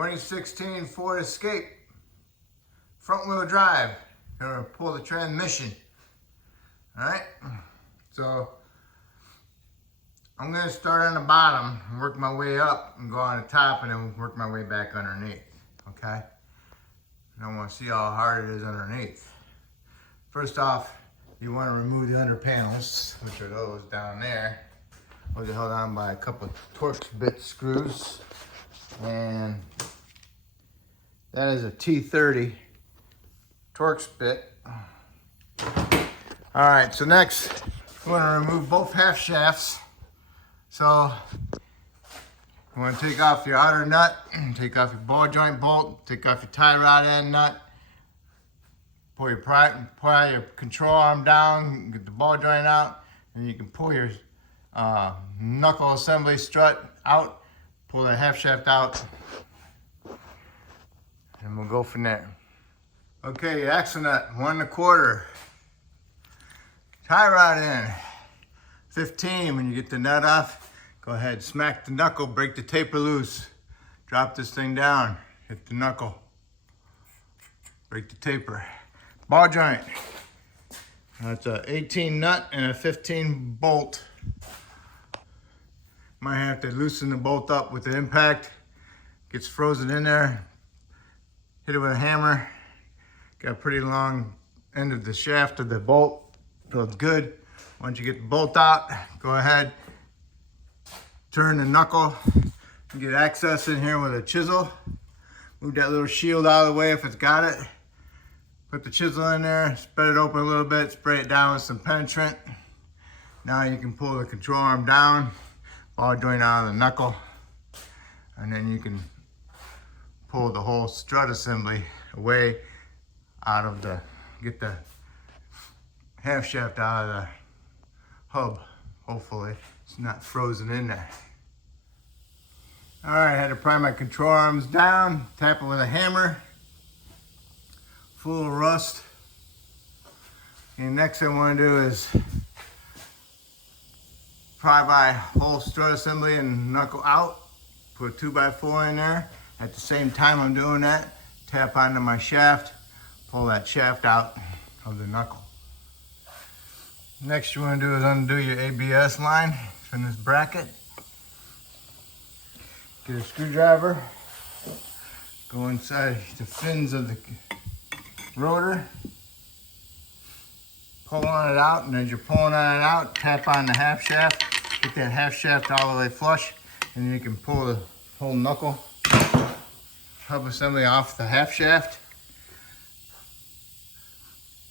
2016 Ford Escape, front wheel drive. Gonna pull the transmission. All right, so I'm gonna start on the bottom and work my way up and go on the top and then work my way back underneath, okay? And I wanna see how hard it is underneath. First off, you wanna remove the under panels, which are those down there. Those are held on by a couple of Torx bit screws. And that is a T30 Torx bit. All right, so next, we want to remove both half shafts. So you want to take off your outer nut, take off your ball joint bolt, take off your tie rod end nut, pull your control arm down, get the ball joint out, and you can pull your knuckle assembly strut out. Pull that half shaft out, and we'll go from there. Okay, your axle nut, 1 1/4. Tie rod in, 15. When you get the nut off, go ahead, smack the knuckle, break the taper loose. Drop this thing down, hit the knuckle, break the taper. Ball joint, that's a 18 nut and a 15 bolt. Might have to loosen the bolt up with the impact. Gets frozen in there. Hit it with a hammer. Got a pretty long end of the shaft of the bolt. Feels good. Once you get the bolt out, go ahead, turn the knuckle. Get access in here with a chisel. Move that little shield out of the way if it's got it. Put the chisel in there, spread it open a little bit, spray it down with some penetrant. Now you can pull the control arm down. Ball joint out of the knuckle, and then you can pull the whole strut assembly away out of the, get the half shaft out of the hub. Hopefully it's not frozen in there. All right, I had to pry my control arms down, tap it with a hammer, full of rust. And next thing I want to do is pry my whole strut assembly and knuckle out. Put a 2x4 in there. At the same time I'm doing that, tap onto my shaft, pull that shaft out of the knuckle. Next you want to do is undo your ABS line from this bracket. Get a screwdriver, go inside the fins of the rotor, pull on it out, and as you're pulling on it out, tap on the half shaft, get that half shaft all the way flush, and then you can pull the whole knuckle hub assembly off the half shaft.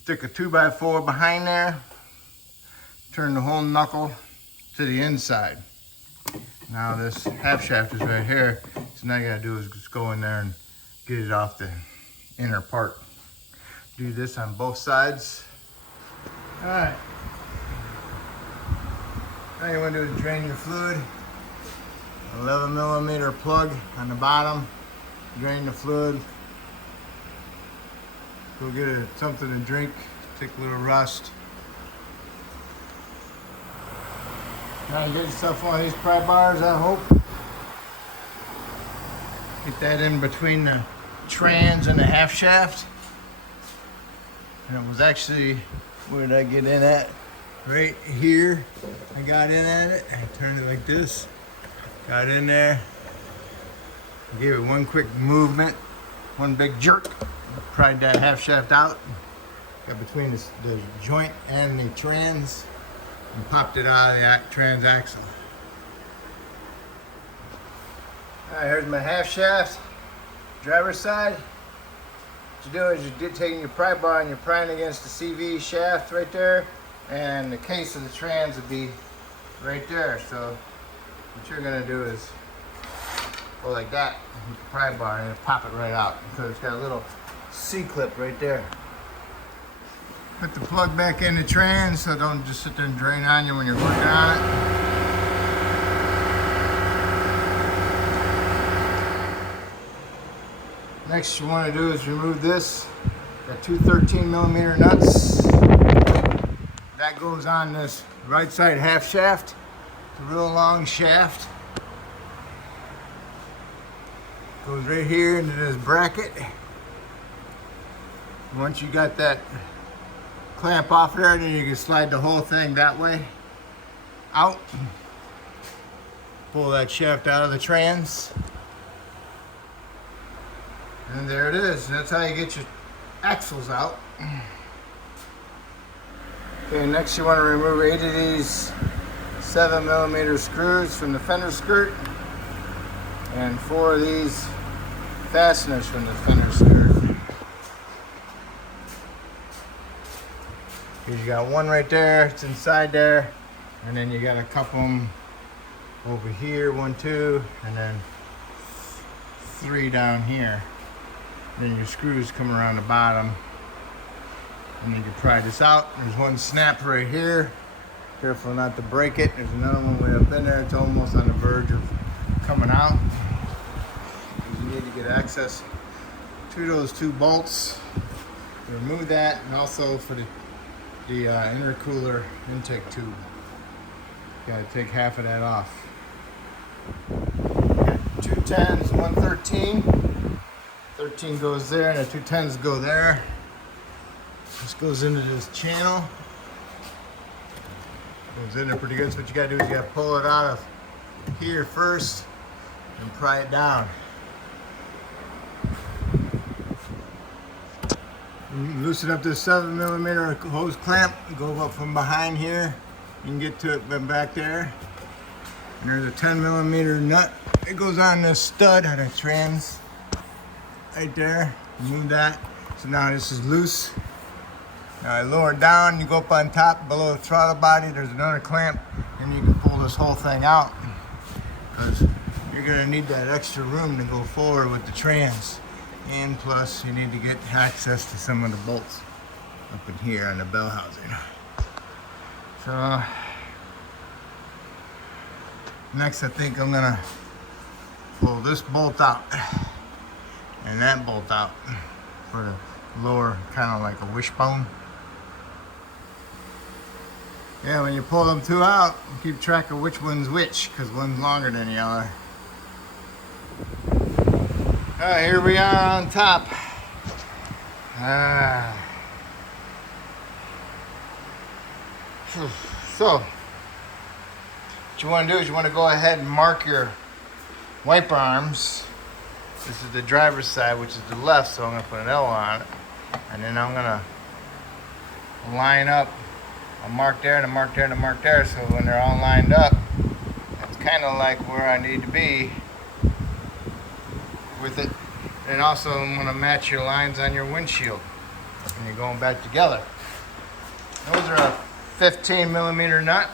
Stick a 2x4 behind there, turn the whole knuckle to the inside. Now this half shaft is right here, so now you gotta do is just go in there and get it off the inner part. Do this on both sides. All right. Now you want to do is drain your fluid. 11mm plug on the bottom. Drain the fluid. Go get something to drink. Take a little rust. Now you get yourself one of these pry bars, I hope. Get that in between the trans and the half shaft. And it was actually, where did I get in at? Right here. I got in at it. I turned it like this. Got in there. Gave it one quick movement, one big jerk. Pried that half shaft out. Got between the joint and the trans and popped it out of the trans axle. All right, here's my half shaft. Driver's side. What you do is you're taking your pry bar and you're prying against the CV shaft right there, and the case of the trans would be right there. So what you're gonna do is go like that with the pry bar and pop it right out because it's got a little C-clip right there. Put the plug back in the trans so don't just sit there and drain on you when you're working on it. Next you want to do is remove this. Got two 13mm nuts. That goes on this right side half shaft. It's a real long shaft. Goes right here into this bracket. Once you got that clamp off there, then you can slide the whole thing that way out. Pull that shaft out of the trans. And there it is. That's how you get your axles out. Okay, next you want to remove 8 of these 7mm screws from the fender skirt and 4 of these fasteners from the fender skirt. You got one right there, it's inside there, and then you got a couple of them over here, 1, 2, and then 3 down here. Then your screws come around the bottom, and you can pry this out. There's one snap right here. Careful not to break it. There's another one way up in there. It's almost on the verge of coming out. You need to get access to those 2 bolts. Remove that, and also for the intercooler intake tube. Got to take half of that off. Got 2 10s, 1 13. 13 goes there, and the 2 10s go there. This goes into this channel. Goes in there pretty good. So what you gotta do is you gotta pull it out of here first and pry it down. Loosen up this 7mm hose clamp. Go up from behind here. You can get to it from back there. And there's a 10mm nut. It goes on this stud on a trans right there. Remove that. So now this is loose. Now I lower it down, you go up on top below the throttle body, there's another clamp, and you can pull this whole thing out. Because you're gonna need that extra room to go forward with the trans. And plus you need to get access to some of the bolts up in here on the bell housing. So next I think I'm gonna pull this bolt out and that bolt out for the lower, kind of like a wishbone. Yeah, when you pull them 2 out, you keep track of which one's which, because one's longer than the other. Alright, here we are on top. So, what you want to do is you want to go ahead and mark your wiper arms. This is the driver's side, which is the left, so I'm going to put an L on it. And then I'm going to line up a mark there and a mark there and a mark there, so when they're all lined up, that's kind of like where I need to be with it. And also I'm going to match your lines on your windshield when you're going back together. Those are a 15mm nut.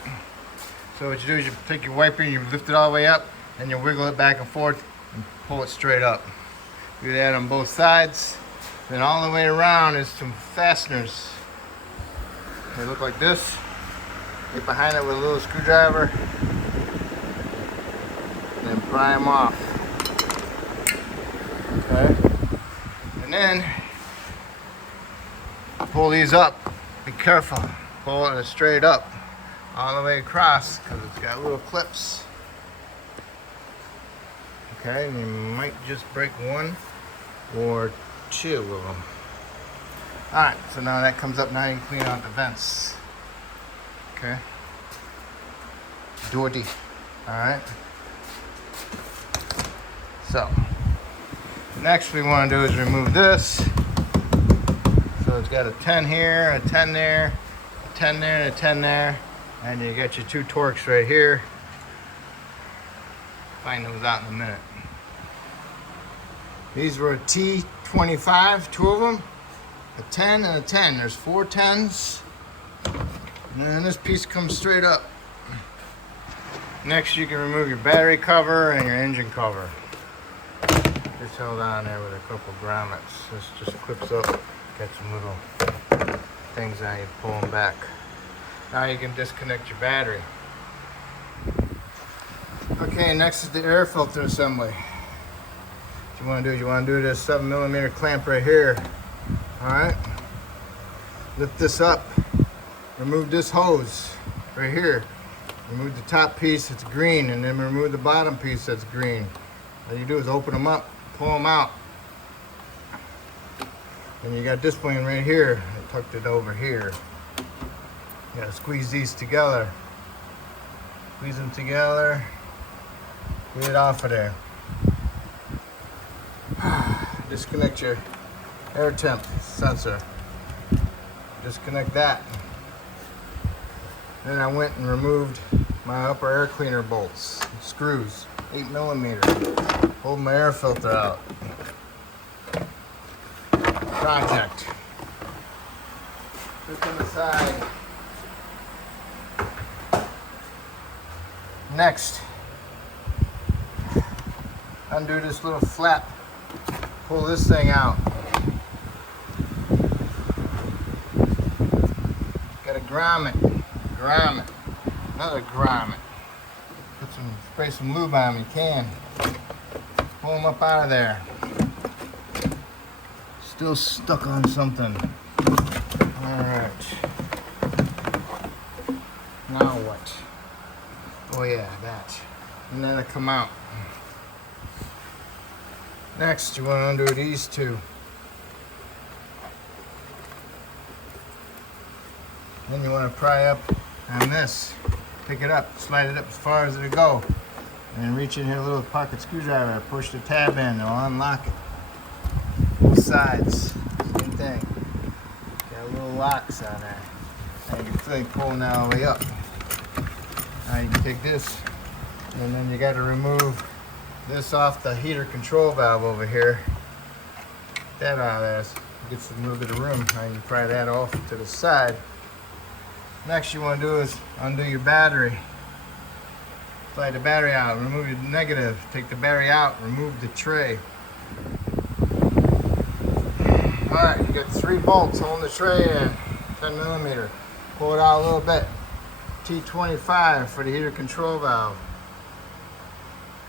So what you do is you take your wiper and you lift it all the way up, and you wiggle it back and forth and pull it straight up. Do that on both sides. Then all the way around is some fasteners. They look like this. Get behind it with a little screwdriver. Then pry them off. Okay. And then pull these up. Be careful. Pull it straight up all the way across, because it's got little clips. Okay, and you might just break 1 or 2 of them. Alright, so now that comes up, now you can clean out the vents. Okay. Dirty. Alright. So, next we want to do is remove this. So it's got a 10 here, a 10 there, a 10 there, and a 10 there. And you got your 2 Torx right here. Find those out in a minute. These were a T25, 2 of them. A 10 and a 10. There's 4 10s. And then this piece comes straight up. Next you can remove your battery cover and your engine cover. Just held on there with a couple grommets. This just clips up. Got some little things on you, pull them back. Now you can disconnect your battery. Okay, next is the air filter assembly. What you want to do is you want to do this 7mm clamp right here. Alright, lift this up, remove this hose right here, remove the top piece that's green, and then remove the bottom piece that's green. All you do is open them up, pull them out. And you got this one right here. I tucked it over here. You gotta squeeze these together. Squeeze them together. Get it off of there. Disconnect your air temp sensor. Disconnect that. Then I went and removed my upper air cleaner bolts, screws, 8mm. Hold my air filter out. Project. Put them aside. Next, undo this little flap. Pull this thing out. Gotta grommet. Grommet. Another grommet. Spray some lube on them, you can. Pull them up out of there. Still stuck on something. Alright. Now what? Oh yeah, that. And then it come out. Next, you want to undo these two. Then you want to pry up on this. Pick it up, slide it up as far as it'll go. And then reach in here, a little pocket screwdriver, push the tab in, it'll unlock it. Both sides, same thing. Got little locks on there. And you can feel it pulling that all the way up. Now you can take this, and then you got to remove this off the heater control valve over here. That out of there gets a little bit of room. Now you can pry that off to the side. Next you want to do is undo your battery. Slide the battery out, remove your negative, take the battery out, remove the tray. Alright, you got 3 bolts holding the tray in, 10mm. Pull it out a little bit. T25 for the heater control valve.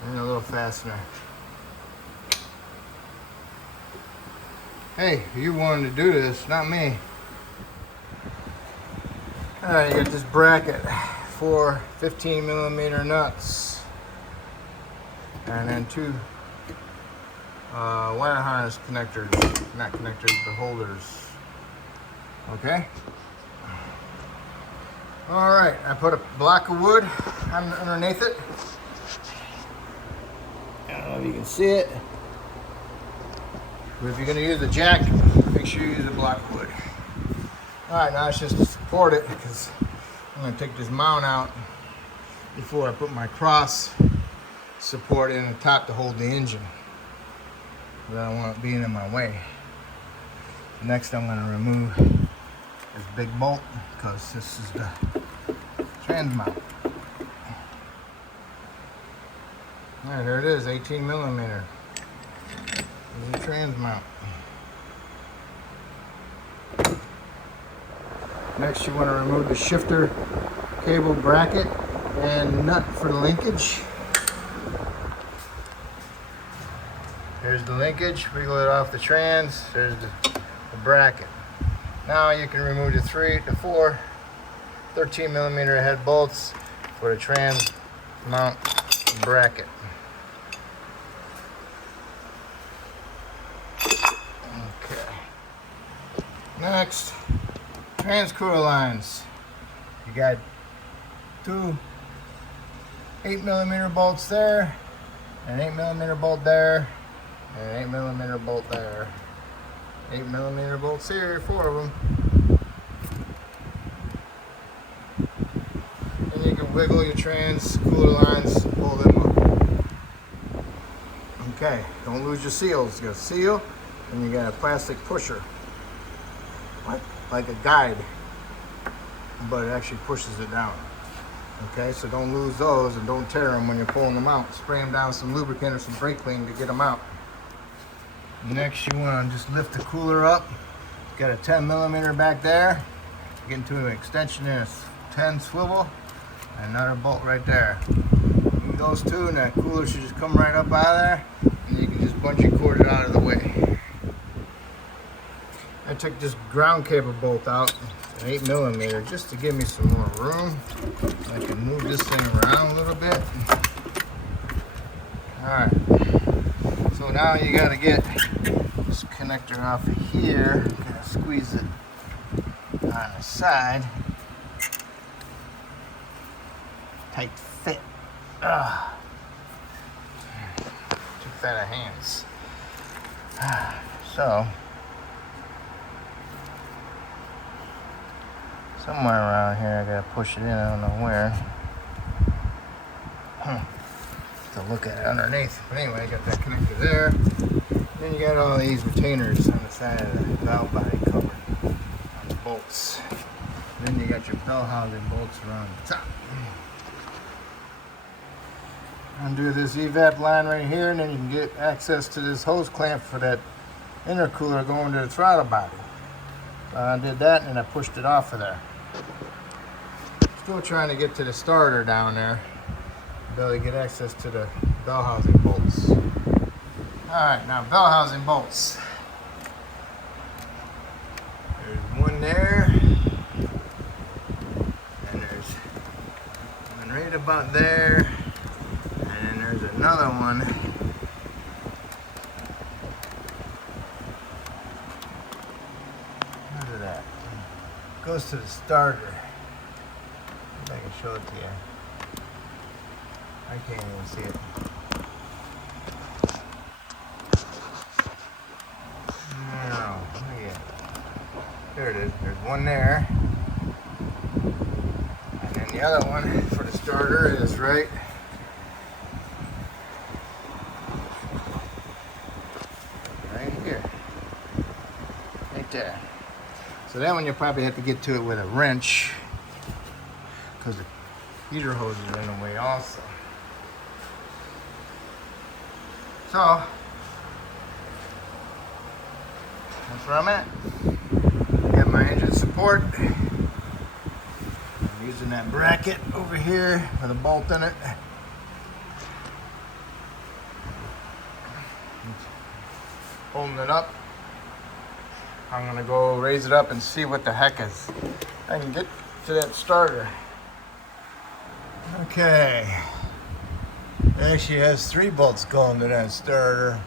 And a little fastener. Hey, you wanted to do this, not me. Alright, you got this bracket. 4 15mm nuts. And then 2 wire harness connectors. Not connectors, but holders. Okay? Alright, I put a block of wood underneath it. I don't know if you can see it. But if you're going to use a jack, make sure you use a block of wood. Alright, now it's just to support it, because I'm going to take this mount out before I put my cross support in the top to hold the engine. But I don't want it being in my way. Next I'm going to remove this big bolt, because this is the trans mount. Alright, there it is, 18mm. This is the trans mount. Next you want to remove the shifter cable bracket and nut for the linkage. There's the linkage, wiggle it off the trans, there's the bracket. Now you can remove the 4 13mm head bolts for the trans mount bracket. Okay. Next, trans cooler lines. You got 2 8mm bolts there, an 8mm bolt there, and an 8mm bolt there. 8mm bolts here, 4 of them. And you can wiggle your trans cooler lines, pull them up. Okay, don't lose your seals. You got a seal, and you got a plastic pusher, like a guide, but it actually pushes it down. Okay, so don't lose those, and don't tear them when you're pulling them out. Spray them down with some lubricant or some brake clean to get them out. Next, you want to just lift the cooler up. Got a 10mm back there. Get into an extension in a 10 swivel. And another bolt right there. Move those two, and that cooler should just come right up out of there. And you can just bungee cord it out of the way. I took this ground cable bolt out, an 8mm, just to give me some more room. I can move this thing around a little bit. Alright. So now you got to get this connector off of here. Kind of squeeze it on the side. Tight fit. Too fat of hands. So, somewhere around here I gotta push it in, I don't know where. To look at it underneath. But anyway, I got that connector there. Then you got all these retainers on the side of the valve body cover on the bolts. Then you got your bell housing bolts around the top. Undo this evap line right here, and then you can get access to this hose clamp for that intercooler going to the throttle body. So I did that, and I pushed it off of there. Still trying to get to the starter down there. Be able to get access to the bell housing bolts. Alright, now bell housing bolts. There's one there. And there's one right about there. And then there's another one. Look at that. Goes to the starter. Maybe I can show it to you. I can't even see it. No, look at it. There it is. There's one there. And then the other one for the starter is right here. Right there. So that one you'll probably have to get to it with a wrench because the heater hose is in the way also. So, that's where I'm at. Got my engine support. I'm using that bracket over here with a bolt in it. Holding it up. I'm gonna go raise it up and see what the heck is. I can get to that starter. Okay. It actually has 3 bolts going to that starter.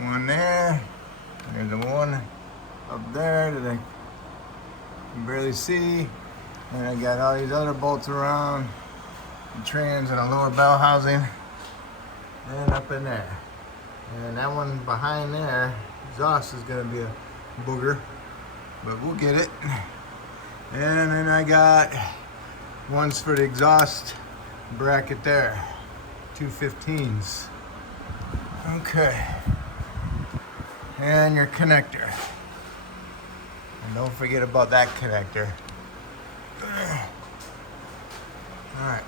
One there. There's the one up there that I can barely see. And I got all these other bolts around. The trans and a lower bell housing. And up in there. And that one behind there, exhaust is going to be a booger. But we'll get it. And then I got ones for the exhaust bracket there. 215s. Okay. And your connector. And don't forget about that connector. Alright.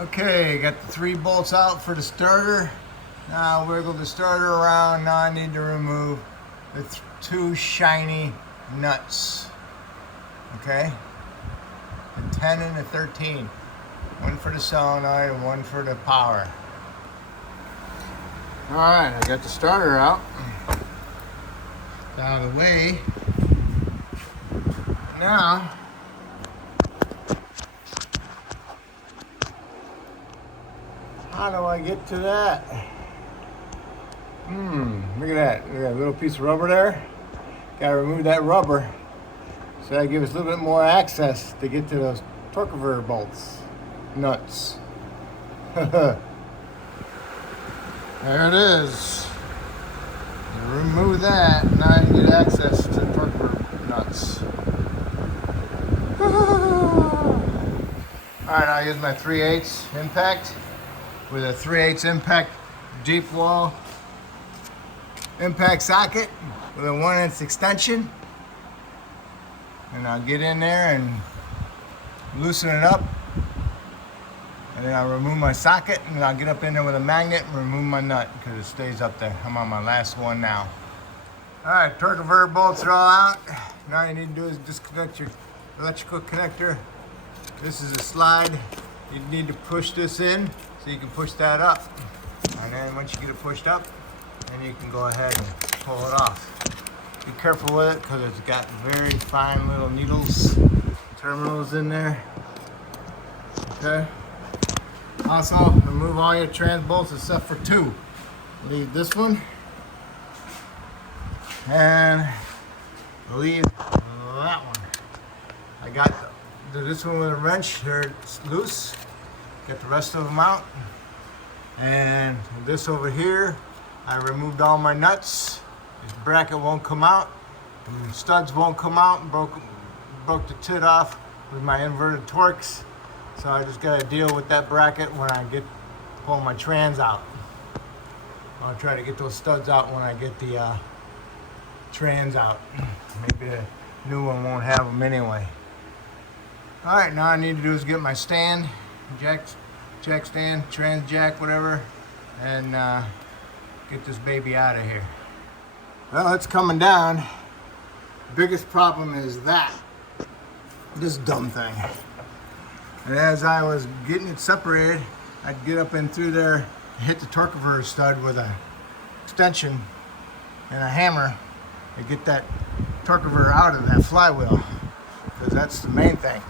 Okay, got the 3 bolts out for the starter. Now I'll wiggle the starter around. Now I need to remove the 2 shiny nuts. Okay? A 10 and a 13. One for the solenoid and one for the power. Alright, I got the starter out. It's out of the way. Now, how do I get to that? Look at that. Look at that little piece of rubber there. Gotta remove that rubber. So that gives us a little bit more access to get to those torque converter bolts. Nuts. There it is. You remove that, now you get access to the torque converter nuts. Alright, I'll use my 3/8 impact with a 3/8 impact deep wall impact socket with a 1-inch extension. And I'll get in there and loosen it up. And then I'll remove my socket and I'll get up in there with a magnet and remove my nut because it stays up there. I'm on my last one now. Alright, torque converter bolts are all out. Now all you need to do is disconnect your electrical connector. This is a slide. You need to push this in so you can push that up. And then once you get it pushed up, then you can go ahead and pull it off. Be careful with it because it's got very fine little needles, terminals in there. Okay. Also, remove all your trans bolts except for two. Leave this one and leave that one. I got this one with a wrench, they're loose. Get the rest of them out. And this over here, I removed all my nuts. This bracket won't come out. The studs won't come out. And broke the tit off with my inverted Torx. So I just gotta deal with that bracket when I pull my trans out. I'll try to get those studs out when I get the trans out. Maybe the new one won't have them anyway. All right, now I need to do is get my stand, jack stand, trans jack, whatever, and get this baby out of here. Well, it's coming down. The biggest problem is this dumb thing. And as I was getting it separated, I'd get up in through there, hit the torque converter stud with an extension and a hammer to get that torque converter out of that flywheel, because that's the main thing.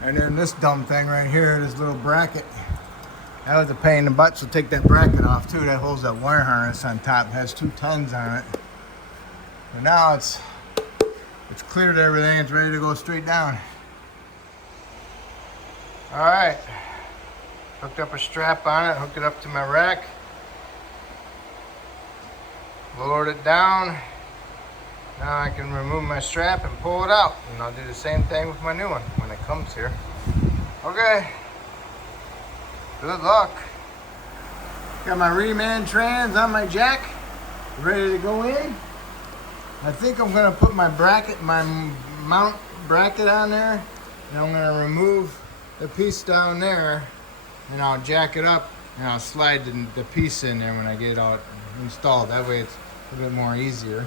And then this dumb thing right here, this little bracket, that was a pain in the butt, so take that bracket off too. That holds that wire harness on top. It has 2 tons on it. But now it's cleared everything. It's ready to go straight down. All right, hooked up a strap on it, hooked it up to my rack, lowered it down. Now I can remove my strap and pull it out, and I'll do the same thing with my new one when it comes here. Okay, good luck. Got my reman trans on my jack, ready to go in. I think I'm gonna put my mount bracket on there, and I'm gonna remove the piece down there, and I'll jack it up, and I'll slide the piece in there when I get it all installed. That way it's a bit more easier.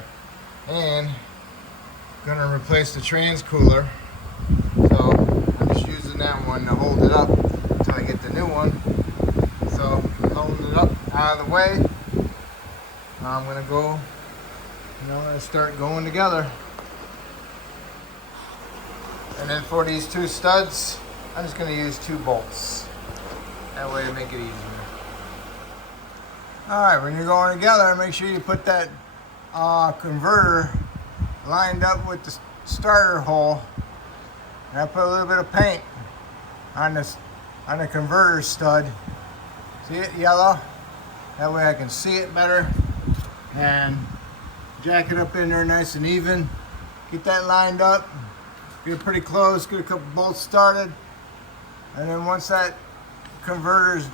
And I'm gonna replace the trans cooler, so I'm just using that one to hold it up until I get the new one. So holding it up out of the way, I'm gonna go, I'm gonna start going together. And then for these 2 studs, I'm just going to use 2 bolts. That way to make it easier. Alright, when you're going together, make sure you put that converter lined up with the starter hole. And I put a little bit of paint on the converter stud. See it, yellow? That way I can see it better. And jack it up in there nice and even. Get that lined up. Get pretty close, get a couple bolts started. And then once that converter's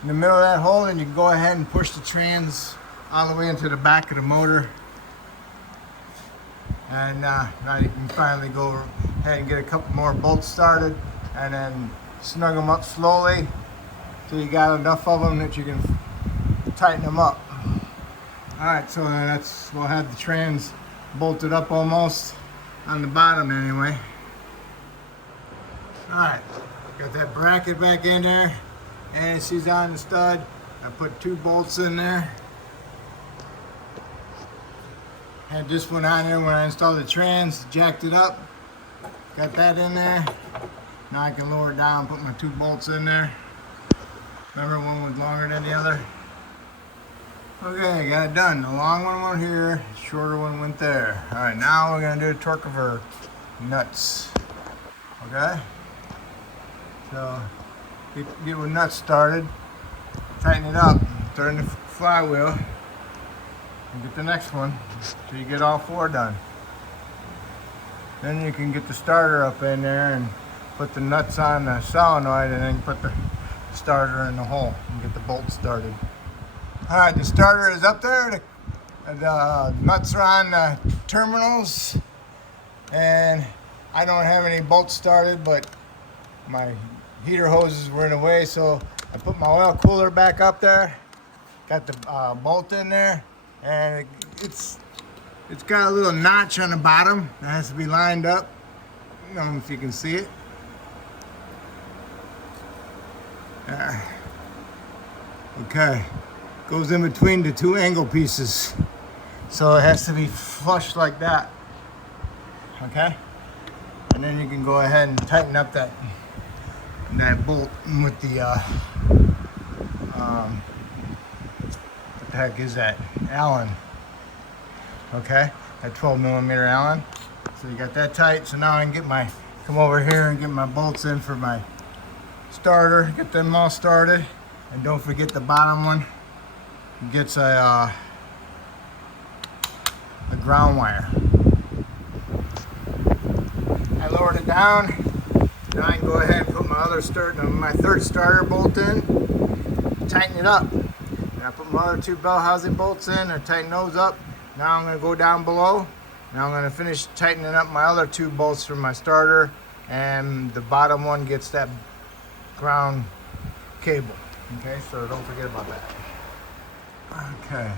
in the middle of that hole, then you can go ahead and push the trans all the way into the back of the motor. And now you can finally go ahead and get a couple more bolts started, and then snug them up slowly till you got enough of them that you can tighten them up. All right, so we'll have the trans bolted up almost on the bottom anyway. All right. Got that bracket back in there, and she's on the stud. I put 2 bolts in there. Had this one on there when I installed the trans, jacked it up. Got that in there. Now I can lower it down, put my 2 bolts in there. Remember, one was longer than the other. Okay, got it done. The long one went here, the shorter one went there. All right, now we're gonna do the torque converter nuts. Okay? So, get with nuts started, tighten it up, turn the flywheel, and get the next one till you get all 4 done. Then you can get the starter up in there and put the nuts on the solenoid, and then put the starter in the hole and get the bolt started. All right, the starter is up there. The nuts are on the terminals, and I don't have any bolts started, but my heater hoses were in the way, so I put my oil cooler back up there, got the bolt in there, and it's got a little notch on the bottom that has to be lined up. I don't know if you can see it. Okay, goes in between the 2 angle pieces, so it has to be flush like that. Okay, and then you can go ahead and tighten up that that bolt with the what the heck is that? Allen. Okay, that 12 millimeter Allen. So you got that tight. So now I can come over here and get my bolts in for my starter. Get them all started, and don't forget the bottom one gets a ground wire. I lowered it down. Now I can go ahead and put my third starter bolt in, tighten it up. And I put my other two bell housing bolts in and tighten those up. Now I'm going to go down below. Now I'm going to finish tightening up my other two bolts from my starter, and the bottom one gets that ground cable. Okay, so don't forget about that. Okay,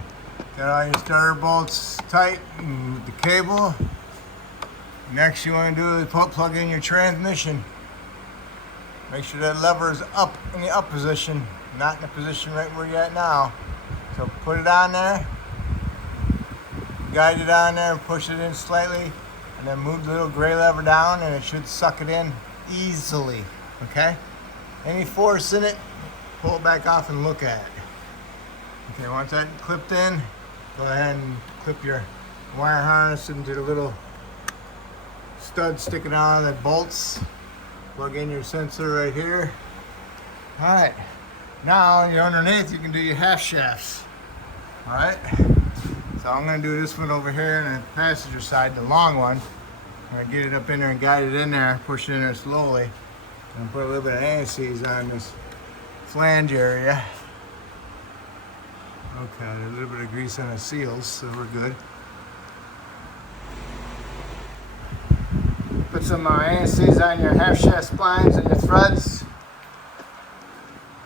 got all your starter bolts tight with the cable. Next you want to do is plug in your transmission. Make sure that lever is up in the up position, not in the position right where you're at now. So put it on there, guide it on there and push it in slightly, and then move the little gray lever down and it should suck it in easily, okay? Any force in it, pull it back off and look at it. Okay, once that's clipped in, go ahead and clip your wire harness into the little stud sticking out of the bolts. Plug in your sensor right here. Alright, now you're underneath, you can do your half shafts. Alright, so I'm going to do this one over here on the passenger side, the long one. I'm going to get it up in there and guide it in there, push it in there slowly, and put a little bit of anti-seize on this flange area. Okay, a little bit of grease on the seals, so we're good. Put some anti-seize on your half shaft splines and your threads.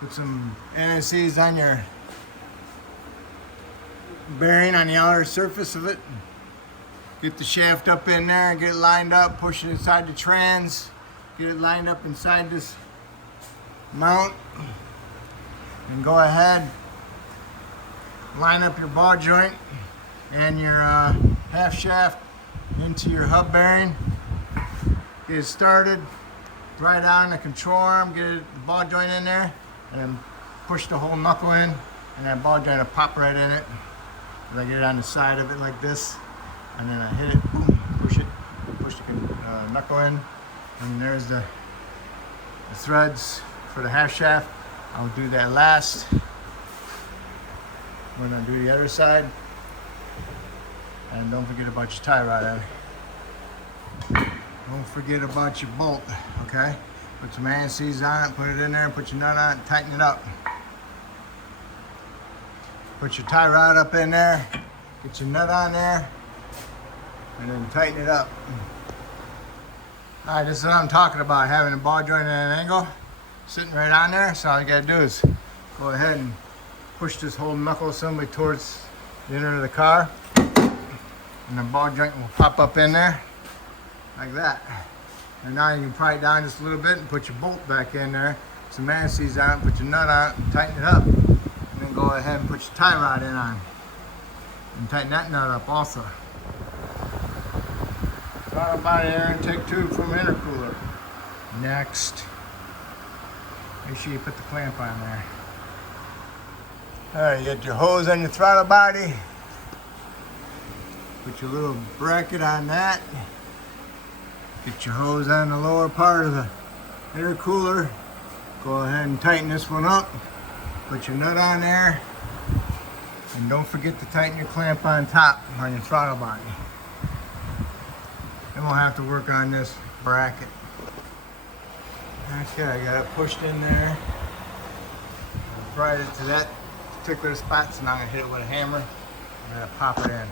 Put some anti-seize on your bearing on the outer surface of it. Get the shaft up in there, get it lined up, push it inside the trans, get it lined up inside this mount, and go ahead, line up your ball joint and your half shaft into your hub bearing. Get it started, right on the control arm, get the ball joint in there, and then push the whole knuckle in, and that ball joint will pop right in it. And I get it on the side of it like this, and then I hit it, boom, push the knuckle in, and there's the threads for the half shaft. I'll do that last. We're gonna do the other side, and don't forget about your tie rod. Don't forget about your bolt, okay? Put some anti-seize on it, put it in there, put your nut on it, tighten it up. Put your tie rod up in there, get your nut on there, and then tighten it up. All right, this is what I'm talking about, having a ball joint at an angle, sitting right on there. So all you gotta do is go ahead and push this whole knuckle assembly towards the inner of the car, and the ball joint will pop up in there like that. And now you can pry it down just a little bit and put your bolt back in there, some anti-seize on it, put your nut on it, and tighten it up. And then go ahead and put your tie rod in on, and tighten that nut up also. Throttle body air intake tube from intercooler. Next, make sure you put the clamp on there. All right, you got your hose on your throttle body. Put your little bracket on that. Get your hose on the lower part of the intercooler. Go ahead and tighten this one up. Put your nut on there. And don't forget to tighten your clamp on top on your throttle body. Then we'll have to work on this bracket. Okay, I got it pushed in there. Pried it to that particular spot, so now I'm gonna hit it with a hammer. I'm gonna pop it in.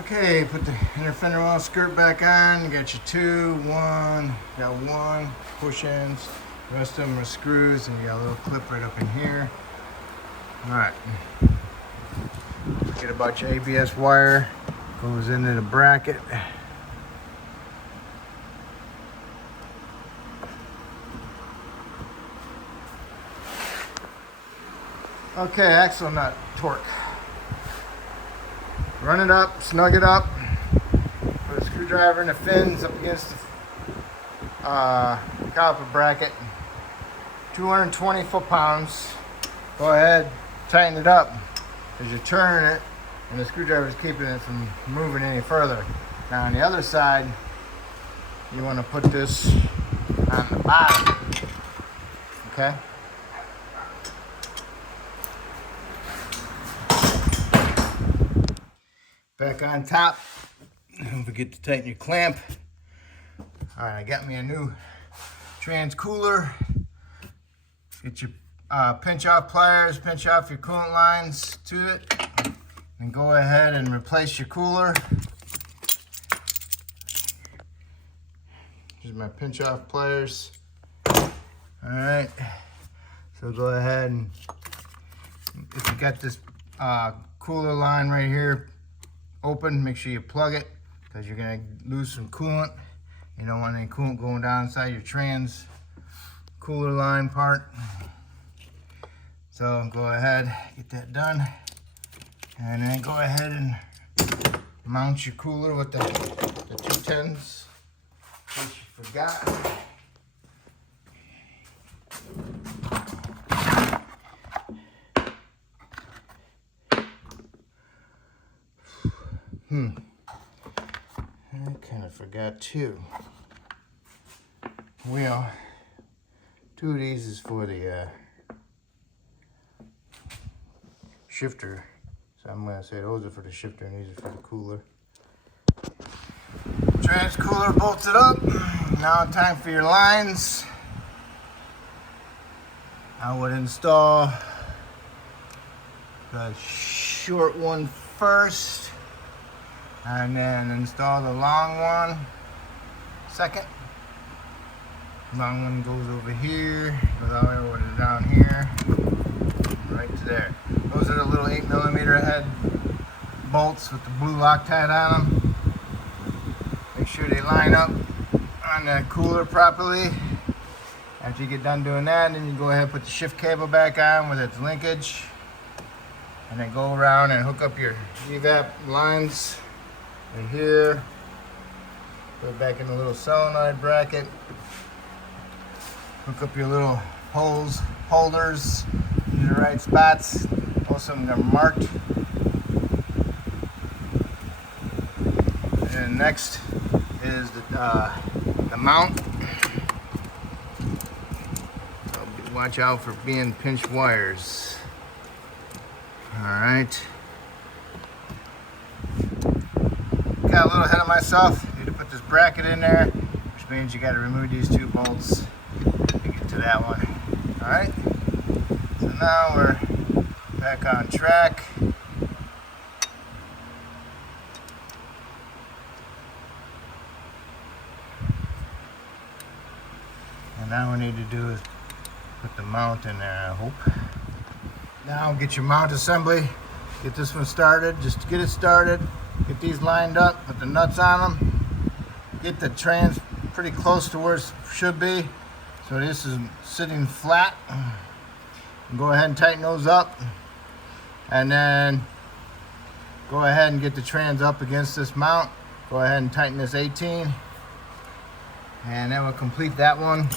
Okay, put the inner fender well skirt back on. You got your got one push-ins. The rest of them are screws, and you got a little clip right up in here. All right. Forget about your ABS wire. Goes into the bracket. Okay, axle nut torque. Run it up, snug it up. Put a screwdriver in the fins up against the caliper bracket, 220 foot-pounds. Go ahead, tighten it up as you turn it, and the screwdriver is keeping it from moving any further. Now on the other side, you want to put this on the bottom, okay? Back on top, don't forget to tighten your clamp. All right, I got me a new trans cooler. Get your pinch off pliers, pinch off your coolant lines to it, and go ahead and replace your cooler. Here's my pinch off pliers. All right, so go ahead and if you got this cooler line right here open, make sure you plug it because you're gonna lose some coolant. You don't want any coolant going down inside your trans cooler line part. So go ahead, get that done, and then go ahead and mount your cooler with the 210s, in case you forgot. I kind of forgot too. Well, 2 of these is for the shifter. So I'm gonna say those are for the shifter and these are for the cooler. Trans cooler bolted up. Now time for your lines. I would install the short one first, and then install the long one second. Long one goes over here, goes all the way over to down here, right to there. Those are the little 8mm head bolts with the blue Loctite on them. Make sure they line up on the cooler properly. After you get done doing that, then you go ahead and put the shift cable back on with its linkage, and then go around and hook up your evap lines right here. Put it back in the little solenoid bracket. Hook up your little holders in the right spots. Most of them are marked. And next is the mount. So watch out for being pinched wires. All right. Got a little ahead of myself. Need to put this bracket in there, which means you got to remove these 2 bolts to get to that one. All right. So now we're back on track. And now we need to do is put the mount in there, I hope. Now get your mount assembly. Get this one started. Just get it started. Get these lined up, put the nuts on them. Get the trans pretty close to where it should be. So this is sitting flat. And go ahead and tighten those up. And then go ahead and get the trans up against this mount. Go ahead and tighten this 18. And then we'll complete that one.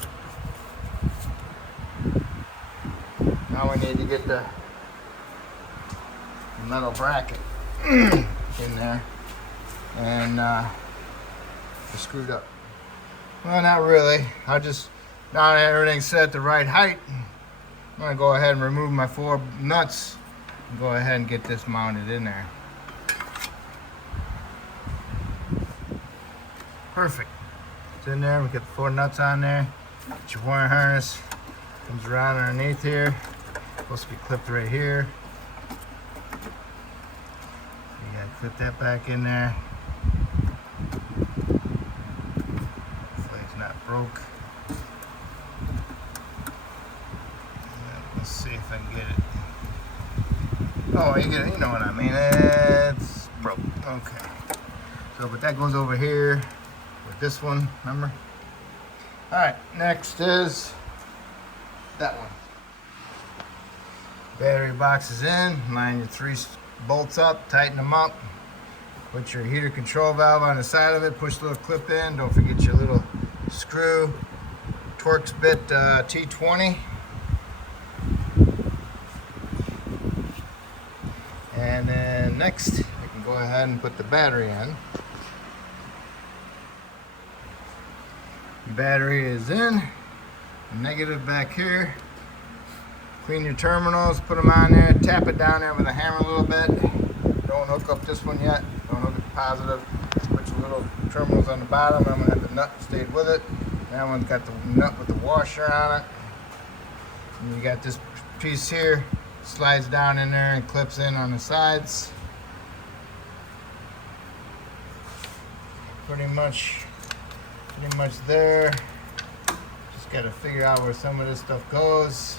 Now we need to get the metal bracket in there, and it's screwed up. Well, not really. Now that everything's set at the right height, I'm gonna go ahead and remove my 4 nuts and go ahead and get this mounted in there. Perfect. It's in there. We got the 4 nuts on there. Get your wire harness. Comes around underneath here. Supposed to be clipped right here. Clip that back in there. Hopefully it's not broke. Let's see if I can get it. Oh, you get it. You know what I mean. It's broke. Okay. So, but that goes over here with this one. Remember? All right. Next is that one. Battery box is in. Line your 3 bolts up, tighten them up. Put your heater control valve on the side of it, push the little clip in. Don't forget your little screw. Torx bit T20. And then next, I can go ahead and put the battery in. Battery is in. Negative back here. Clean your terminals, put them on there, tap it down there with a hammer a little bit. Don't hook up this one yet. Don't hook up the positive. Put your little terminals on the bottom. I'm gonna have the nut stayed with it. That one's got the nut with the washer on it. And you got this piece here, slides down in there and clips in on the sides. Pretty much there. Just got to figure out where some of this stuff goes.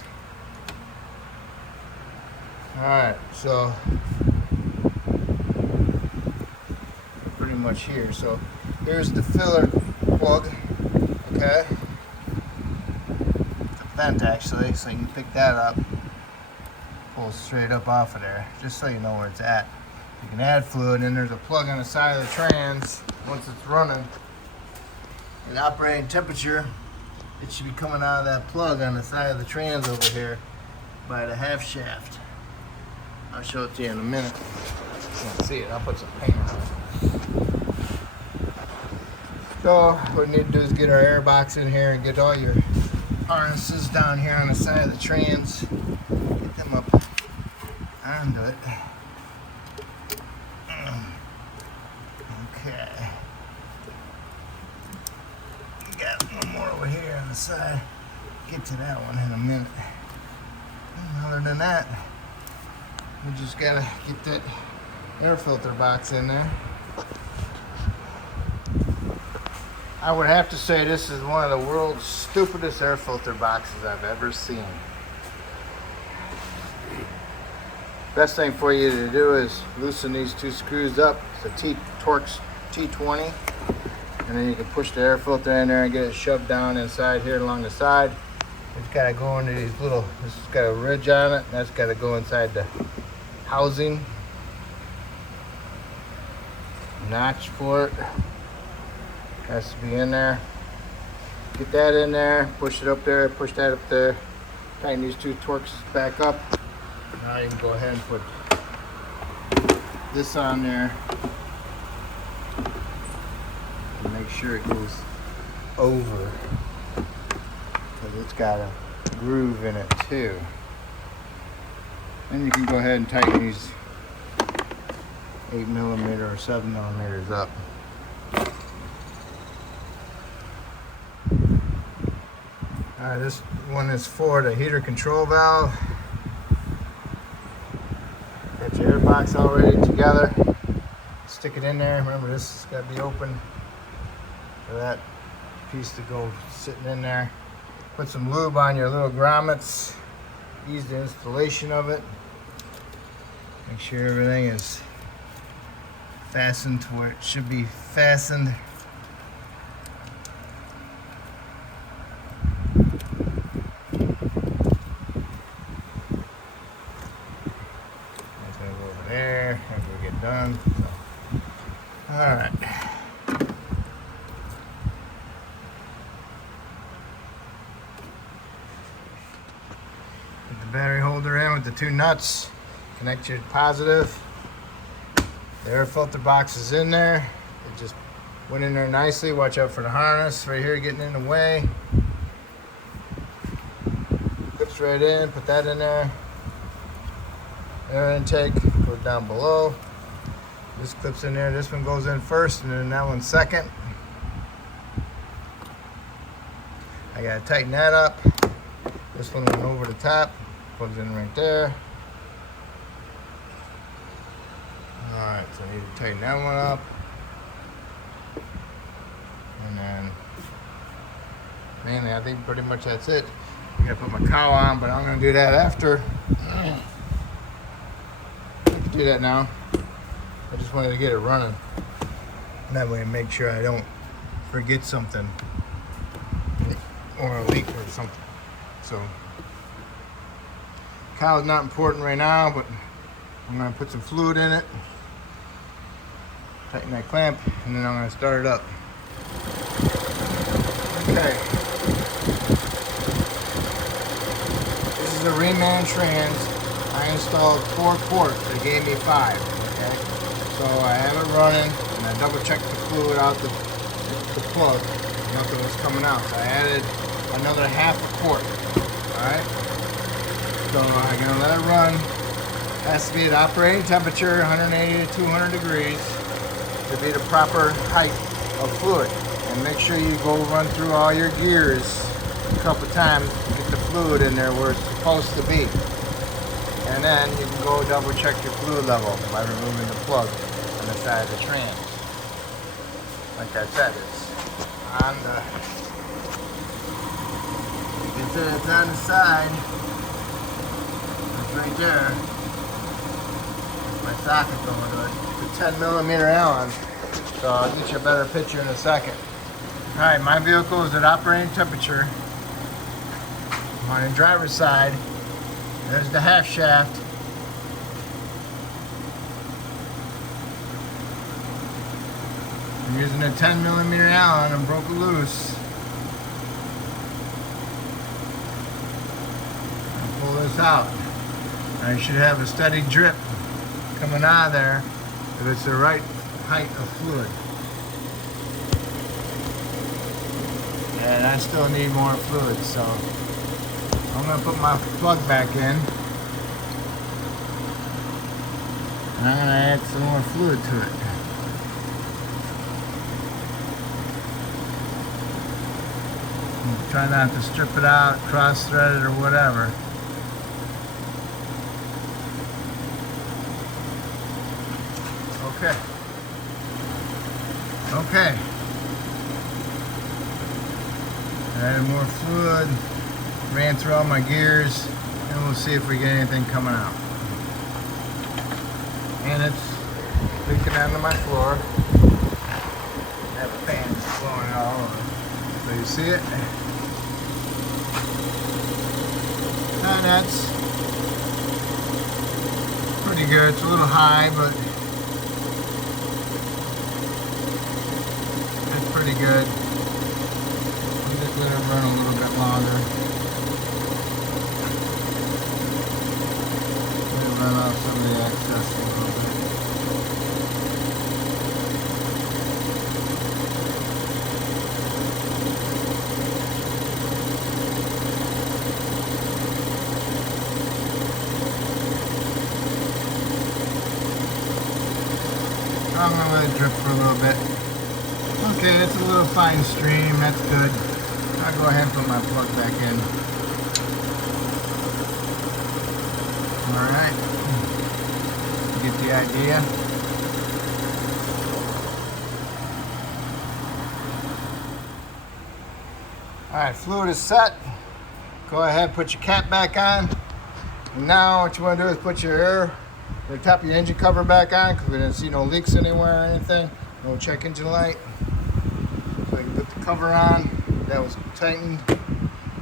Alright, so pretty much here. So here's the filler plug, okay? It's a vent actually, so you can pick that up, pull straight up off of there, just so you know where it's at. You can add fluid, and there's a plug on the side of the trans. Once it's running at operating temperature, it should be coming out of that plug on the side of the trans over here by the half shaft. I'll show it to you in a minute. You can't see it. I'll put some paint on it. So what we need to do is get our air box in here and get all your harnesses down here on the side of the trans. Get them up onto it. Okay. Got one more over here on the side. Get to that one in a minute. And other than that, we just gotta get that air filter box in there. I would have to say this is one of the world's stupidest air filter boxes I've ever seen. Best thing for you to do is loosen these two screws up. It's a Torx T20. And then you can push the air filter in there and get it shoved down inside here along the side. It's got to go into these little, this has got a ridge on it. That's got to go inside the housing. Notch for it. Has to be in there. Get that in there, push it up there, push that up there. Tighten these two Torxes back up. Now you can go ahead and put this on there. Make sure it goes over, because it's got a groove in it too. Then you can go ahead and tighten these 8mm or 7mm up. Alright, this one is for the heater control valve. Got your air box already together. Stick it in there. Remember, this has got to be open for that piece to go sitting in there. Put some lube on your little grommets. Ease the installation of it. Make sure everything is fastened to where it should be fastened. That's gonna go over there after we get done. So, all right. Battery holder in with the two nuts. Connect your positive. The air filter box is in there. It just went in there nicely. Watch out for the harness right here getting in the way. Clips right in. Put that in there. Air intake goes down below. This clips in there. This one goes in first, and then that one second. I gotta tighten that up. This one went over the top. Plugs in right there. Alright, so I need to tighten that one up. And then, mainly, I think pretty much that's it. I gotta put my cowl on, but I'm gonna do that after. I can do that now. I just wanted to get it running. That way, make sure I don't forget something or a leak or something. So, cow's not important right now, but I'm gonna put some fluid in it, tighten that clamp, and then I'm gonna start it up. Okay. a reman trans. I installed 4 quarts. They gave me 5. Okay, so I have it running, and I double checked the fluid out the plug. Nothing was coming out, so I added another half a quart. All right, so I'm gonna let it run. It has to be at operating temperature, 180 to 200 degrees, to be the proper height of fluid. And make sure you go run through all your gears a couple times to get the fluid in there where it's supposed to be. And then you can go double check your fluid level by removing the plug on the side of the trans. Like I said, it's on the, it's on the side. It's right there. My socket going to it. It's a 10 millimeter Allen. So I'll get you a better picture in a second. Alright, my vehicle is at operating temperature. I'm on the driver's side. There's the half shaft. I'm using a 10 millimeter Allen and broke it loose. I'll pull this out. Now you should have a steady drip coming out of there if it's the right height of fluid. And I still need more fluid, so I'm going to put my plug back in. And I'm going to add some more fluid to it. Try not to strip it out, cross-thread it, or whatever. Okay. Okay. Added more fluid, ran through all my gears, and we'll see if we get anything coming out. And it's leaking onto my floor. I have a fan just blowing it all over. So you see it? And that's pretty good. It's a little high, but it's pretty good. I'm just let it run a little bit longer. Let it run off some of the excess a little bit. I'm going to let it drip for a little bit. Okay, it's a little fine stream, that's good. I'll go ahead and put my plug back in. Alright. You get the idea. Alright, fluid is set. Go ahead, put your cap back on. And now what you want to do is put your the top of your engine cover back on, because we didn't see no leaks anywhere or anything. No check engine light. So you can put the cover on. That was tightened.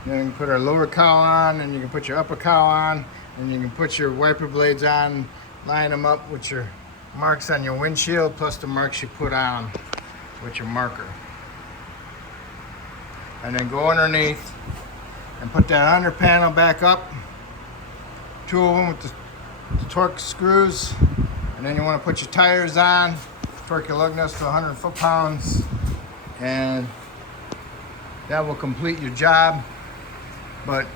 Then you can put our lower cowl on, and you can put your upper cowl on, and you can put your wiper blades on, line them up with your marks on your windshield, plus the marks you put on with your marker. And then go underneath and put that under panel back up. 2 of them with the torque screws, and then you want to put your tires on, torque your lug nuts to 100 foot-pounds, and that will complete your job. But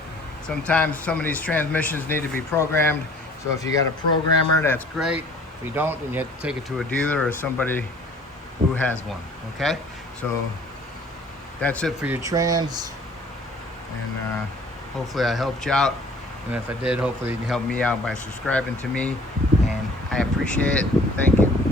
sometimes some of these transmissions need to be programmed, so if you got a programmer, that's great. If you don't, then you have to take it to a dealer or somebody who has one. Okay, so that's it for your trans, and hopefully I helped you out. And if I did, hopefully you can help me out by subscribing to me, and I appreciate it. Thank you.